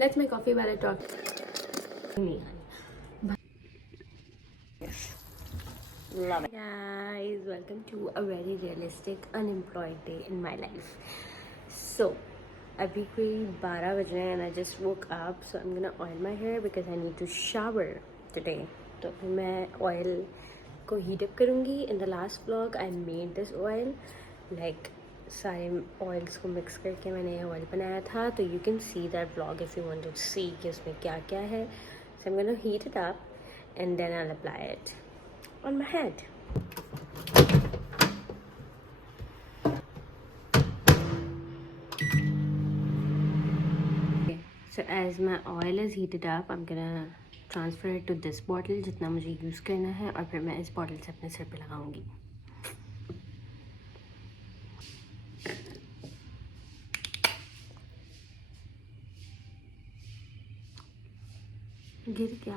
Let's make coffee while I talk. Me. Yes. Love it. Guys, welcome to a very realistic unemployed day in my life. So, अभी कोई 12 बज रहे हैं and I just woke up, so I'm gonna oil my hair because I need to shower today. तो अभी मैं oil को heat up करूँगी. In the last vlog I made this oil, like सारे ऑयल्स को मिक्स करके मैंने ये ऑयल बनाया था. तो you can see that vlog if you want to see कि उसमें क्या क्या है. So I am gonna heat it up and then I will apply it on my head. So as my oil is heated up, I'm gonna transfer it to this bottle जितना मुझे use करना है, और फिर मैं इस bottle से अपने सिर पे लगाऊंगी. गिर क्या?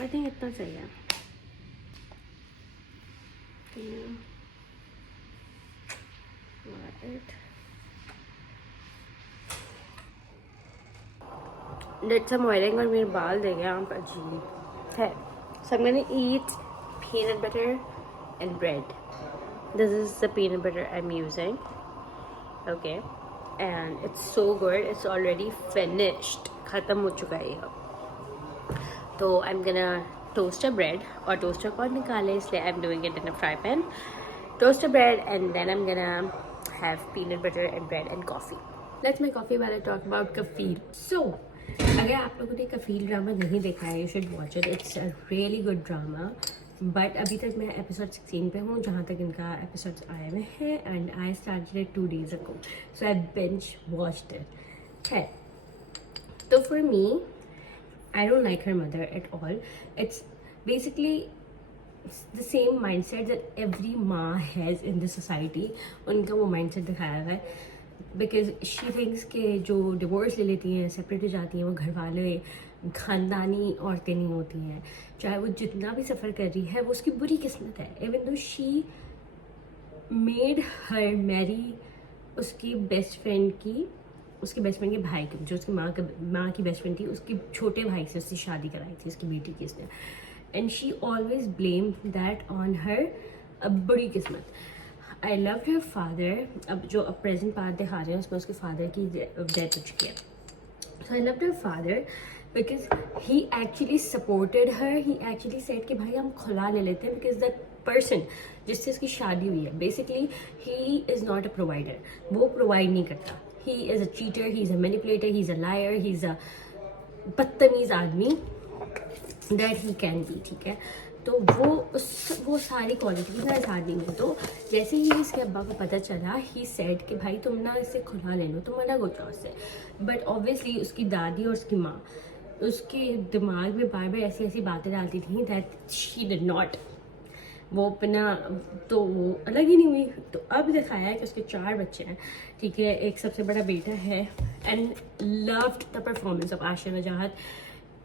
आई थिंक इतना सही है. Did some oiling और मेरे बाल देखे आप अजीब है. So I'm gonna eat peanut butter and bread. This is the peanut butter I'm using. Okay, and it's so good. It's already finished. खत्म हो चुका है ये. तो I'm gonna toast a bread, और toaster को निकाले इसलिए I'm doing it in a fry pan. Toast a bread and then I'm gonna have peanut butter and bread and coffee. Let's make coffee while I talk about kafir. So अगर आप लोगों ने कफील drama नहीं देखा है, you should watch it. It's a really good drama. But अभी तक मैं एपिसोड 16 पे हूँ, जहाँ तक इनका एपिसोड्स आए हुए हैं, and I started it 2 days ago. So I binge watched it है. तो for me, I don't like her mother at all. It's basically the same mindset that every माँ has in the society. उनका वो mindset दिखाया हुआ है. Because she thinks कि जो डिवोर्स ले लेती हैं, सेपरेट हो जाती हैं, वो घर वाले ख़ानदानी औरतें नहीं होती हैं. चाहे वो जितना भी सफ़र कर रही है, वो उसकी बुरी किस्मत है. Even though she made her marry उसकी बेस्ट फ्रेंड के भाई की, जो उसकी माँ की बेस्ट फ्रेंड थी, उसके छोटे भाई से उसकी शादी कराई थी, उसकी बेटी की इसने. And she always blame that on her बुरी किस्मत. आई लव हर फादर. अब जो अब प्रेजेंट पार्ट दिखा रहे हैं उसमें उसके फादर की डेथ हो चुकी है. So I love her father because he actually supported her. He actually said कि भाई हम खुला ले लेते हैं, बिकॉज दैट पर्सन जिससे उसकी शादी हुई है, basically he is not a provider. वो प्रोवाइड नहीं करता. He is a cheater, he is a manipulator, he is a liar, he is a बदतमीज़ आदमी दैट ही कैन बी. ठीक है, तो वो सारी क्वालिटीज़ ना इस आदमी में. तो जैसे ही इसके अब्बा को पता चला, ही सेड कि भाई तुम ना इससे खुला ले लो, तुम अलग हो जाओ उससे. बट ऑब्वियसली उसकी दादी और उसकी माँ उसके दिमाग में बार बार ऐसी ऐसी बातें डालती थी दैट शी डिड नॉट. वो अपना, तो वो अलग ही नहीं हुई. तो अब दिखाया है कि उसके 4 बच्चे हैं. ठीक है, एक सबसे बड़ा बेटा है. And loved the performance of Ashiya Najahat.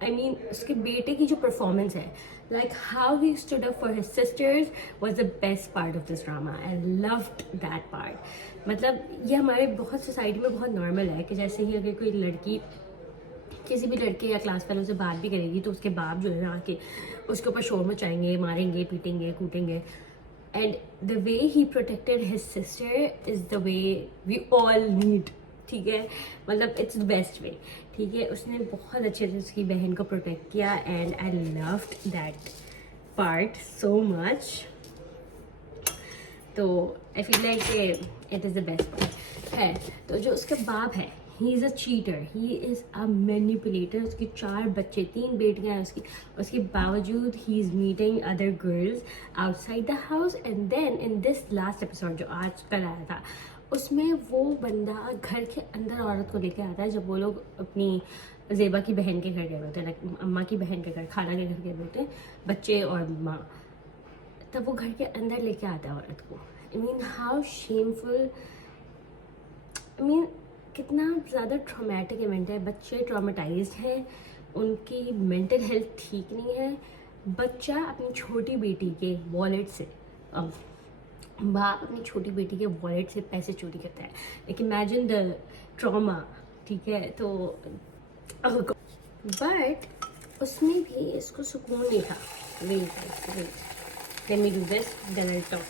I mean, उसके बेटे की जो परफॉर्मेंस है, like how he stood up for his sisters was the best part of this drama. I loved that part. मतलब ये हमारे बहुत सोसाइटी में बहुत नॉर्मल है कि जैसे ही अगर कोई लड़की किसी भी लड़के या क्लास फेलो से बात भी करेगी, तो उसके बाप जो है ना आके उसके ऊपर शोर मचाएंगे, मारेंगे, पीटेंगे, कूटेंगे. And the way he protected his sister is the way we all need. ठीक है, मतलब इट्स द बेस्ट वे. ठीक है, उसने बहुत अच्छे से उसकी बहन को प्रोटेक्ट किया. And I loved that part so much. तो I feel like it is the best part है. तो जो उसका बाप है, he is a cheater, he is a manipulator. उसके 4 बच्चे, 3 बेटियां हैं उसकी. उसके बावजूद he is meeting other girls outside the house. And then in this last episode जो आज कल आया था, उसमें वो बंदा घर के अंदर औरत को लेके आता है. जब वो लोग अपनी ज़ेबा की बहन के घर गए होते हैं, लाइक अम्मा की बहन के घर, खाला के घर गए होते हैं, बच्चे और माँ, तब वो घर के अंदर लेके आता है औरत को. I mean how shameful. I mean कितना ज़्यादा ट्रॉमेटिक इवेंट है. बच्चे ट्रॉमेटाइज्ड हैं, उनकी मेंटल हेल्थ ठीक नहीं है. बच्चा अपनी छोटी बेटी के वॉलेट से बाप अपनी छोटी बेटी के वॉलेट से पैसे चोरी करता है, लाइक इमेजिन द ट्रॉमा, ठीक है। तो बट उसमें भी इसको सुकून नहीं था। Wait let me do this then I talk.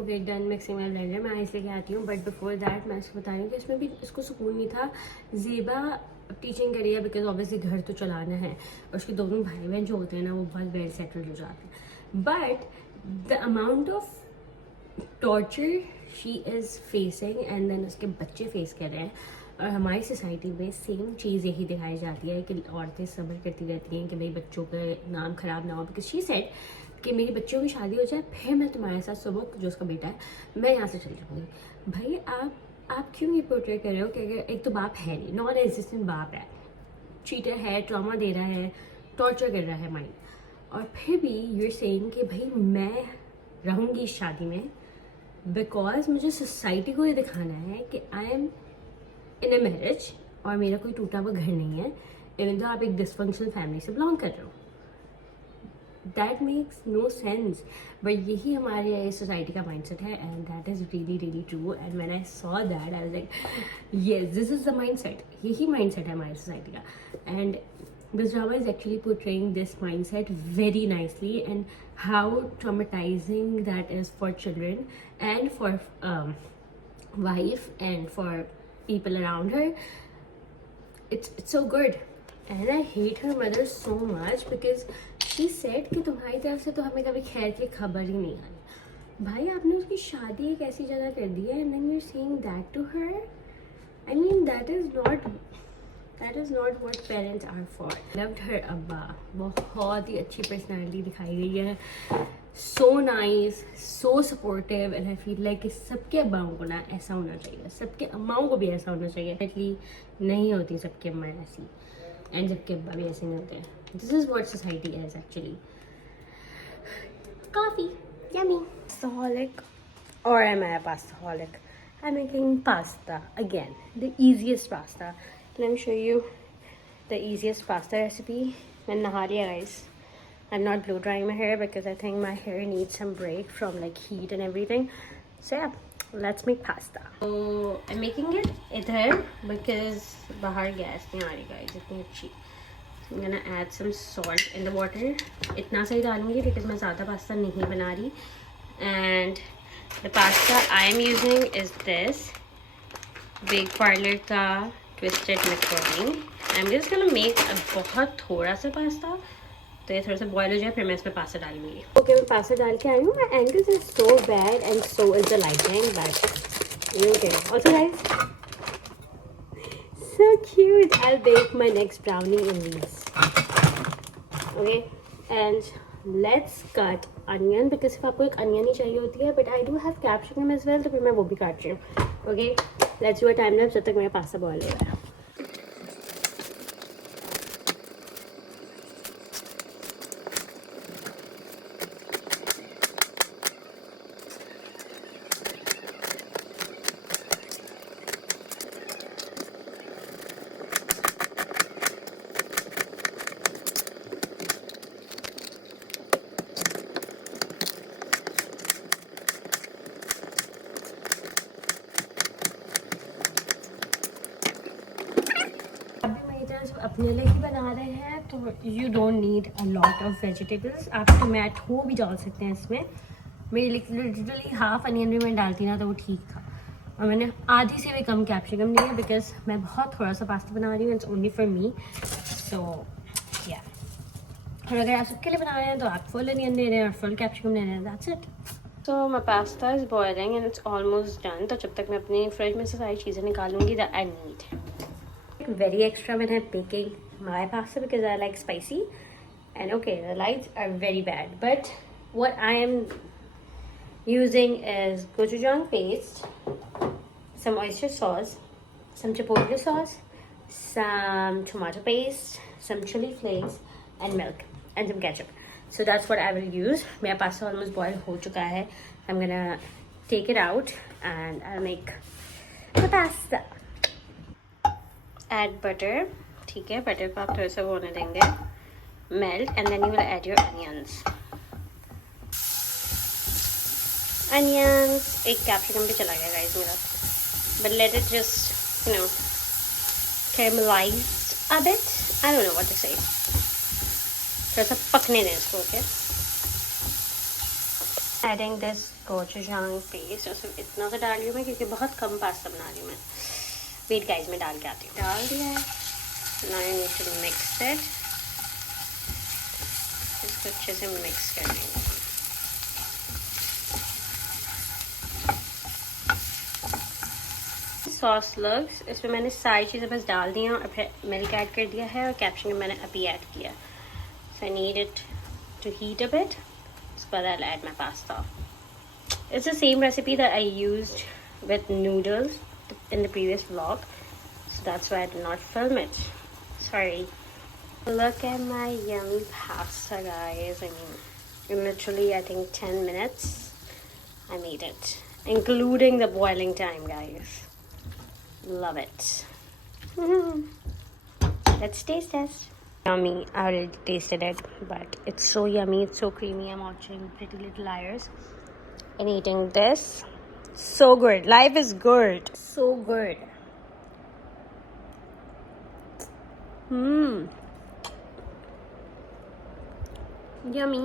Okay done mixing my blender. मैं आइस लेके आती हूँ, बट बिफोर दैट मैं इसको बता रही हूँ कि इसमें भी इसको सुकून नहीं था। ज़ेबा टीचिंग करी है बिकॉज ऑब्वियसली घर तो चलाना है, और उसके दोनों भाई बहन जो होते हैं ना वो बहुत वेल सेटल्ड हो जाते हैं। But the amount of torture she is facing and then उसके बच्चे फेस कर रहे हैं, और हमारी सोसाइटी में सेम चीज़ यही दिखाई जाती है कि औरतें सब्र करती रहती हैं कि भाई बच्चों का नाम ख़राब ना हो, बिकॉज शी सेड कि मेरी बच्चियों की शादी हो जाए फिर मैं तुम्हारे साथ सुबह जो उसका बेटा है मैं यहाँ से चली जाऊँगी। भाई आप क्यों ये पोर्ट्रेट कर रहे हो कि अगर एक तो बाप है नहीं, नॉन एग्जिस्टेंट बाप है, चीटर है, ट्रॉमा दे रहा है, टॉर्चर कर रहा है माइंड, और फिर भी यूर सेइंग कि भाई मैं रहूँगी इस शादी में बिकॉज मुझे सोसाइटी को ये दिखाना है कि I am in a marriage और मेरा कोई टूटा हुआ घर नहीं है, इवन तो आप एक डिसफंक्शनल फैमिली से बिलोंग कर रहे हो। That makes no sense, but यही हमारे सोसाइटी का माइंडसेट है, and that is really really true. And when I saw that I was like yes this is the mindset, यही माइंडसेट है हमारी सोसाइटी का। And this drama is actually portraying this mindset very nicely, and how traumatizing that is for children and for wife and for people around her. It's so good, and I hate her mother so much because she said कि तुम्हारी तरफ से तो हमें कभी खैर की खबर ही नहीं आई। भाई आपने उसकी शादी एक ऐसी जगह कर दी है, and then you're saying that to her. I mean that is not what parents are for. Loved her अब्बा, बहुत ही अच्छी पर्सनालिटी दिखाई गई है, so nice, so supportive, and I feel like कि सबके अब्बाओं को ना ऐसा होना चाहिए, सबके अम्माओं को भी ऐसा होना चाहिए। Definitely नहीं होती सबके अम्मा ऐसी, and सबके अब्बा भी ऐसे नहीं होते। This is what society is actually. Coffee, yummy. Pastaholic, or am I a pastaholic? I'm making pasta again, the easiest pasta. Let me show you the easiest pasta recipe. मैंने नहा लिया guys. I'm not blow drying my hair because I think my hair needs some break from like heat and everything. So yeah, let's make pasta. So I'm making it इधर because बाहर gas नहीं आ रही guys इतनी अच्छी. I'm gonna add some salt in the water. इतना सही डालूंगी because मैं ज़्यादा पास्ता नहीं बना रही. And the pasta I am using is this Big Parlour का twisted macaroni. I am just gonna make बहुत थोड़ा सा पास्ता, तो ये थोड़ा सा बॉयल हो जाए फिर मैं इसमें पास्ता डालूंगी। ओके मैं पास्ता डाल के आई हूँ। My angles are so bad and so is the lighting, but you okay also guys so cute. I will bake my next brownie in these. Okay and let's cut onion because सिर्फ आपको एक onion ही चाहिए होती है, but I do have capsicum as well, तो फिर मैं वो भी काट रही हूँ। Okay let's do a time lapse जब तक मेरा पास्ता बॉयल हो रहा है। अपने लिए ही बना रहे हैं तो you don't need a lot of vegetables. आप टोमेटो भी डाल सकते हैं इसमें। मेरी लिटरली हाफ अनियन भी मैं डालती ना तो वो ठीक था, और मैंने आधी से भी कम कैप्सिकम लिया बिकॉज मैं बहुत थोड़ा सा पास्ता बना रही हूँ, इट्स ओनली फॉर मी। सो या और अगर आप सबके लिए बना रहे हैं तो आप फुल अनियन ले रहे हैं और फुल कैप्सिकम ले रहे हैं, that's it. So my pasta is boiling and it's almost done. तो जब तक मैं अपनी फ्रिज में से सारी चीज़ें निकालूंगी that I need very extra when I'm baking my pasta because I like spicy. And okay, the lights are very bad, but what I am using is gochujang paste, some oyster sauce, some chipotle sauce, some tomato paste, some chili flakes, and milk and some ketchup. So that's what I will use. मेरा pasta almost boil हो चुका है. I'm gonna take it out and I'll make the pasta. Add butter, ठीक है, butter को आप थोड़ा सा होने देंगे melt, and then you will add your onions. Onions, एक capsicum भी चला गया guys मेरा, but let it just, you know, caramelize a bit. I don't know what to say. थोड़ा सा पकने दें इसको. Okay. Adding this gochujang paste. उसमें इतना सा डाल रही हूँ मैं क्योंकि बहुत कम पास्ता बना रही हूँ मैं. Wait guys, मैं डाल के आती हूँ. डाल दिया है. Now you need to mix it. इसको अच्छे से मिक्स कर लेंगे. सॉस लग्स, इसमें मैंने सारी चीज़ें बस डाल दी हैं और फिर मिल्क ऐड कर दिया है और कैप्सिकम मैंने अभी ऐड किया. So I need it to heat a bit. उसके बाद I add my pasta. It's the same recipe that I used with noodles in the previous vlog, so that's why I did not film it. Sorry. Look at my yummy pasta, guys. I mean, in literally I think 10 minutes I made it, including the boiling time, guys. Love it. Let's taste this. Yummy. I already tasted it, but it's so yummy. It's so creamy. I'm watching Pretty Little Liars and eating this. So good. Life is good. So good. Yummy.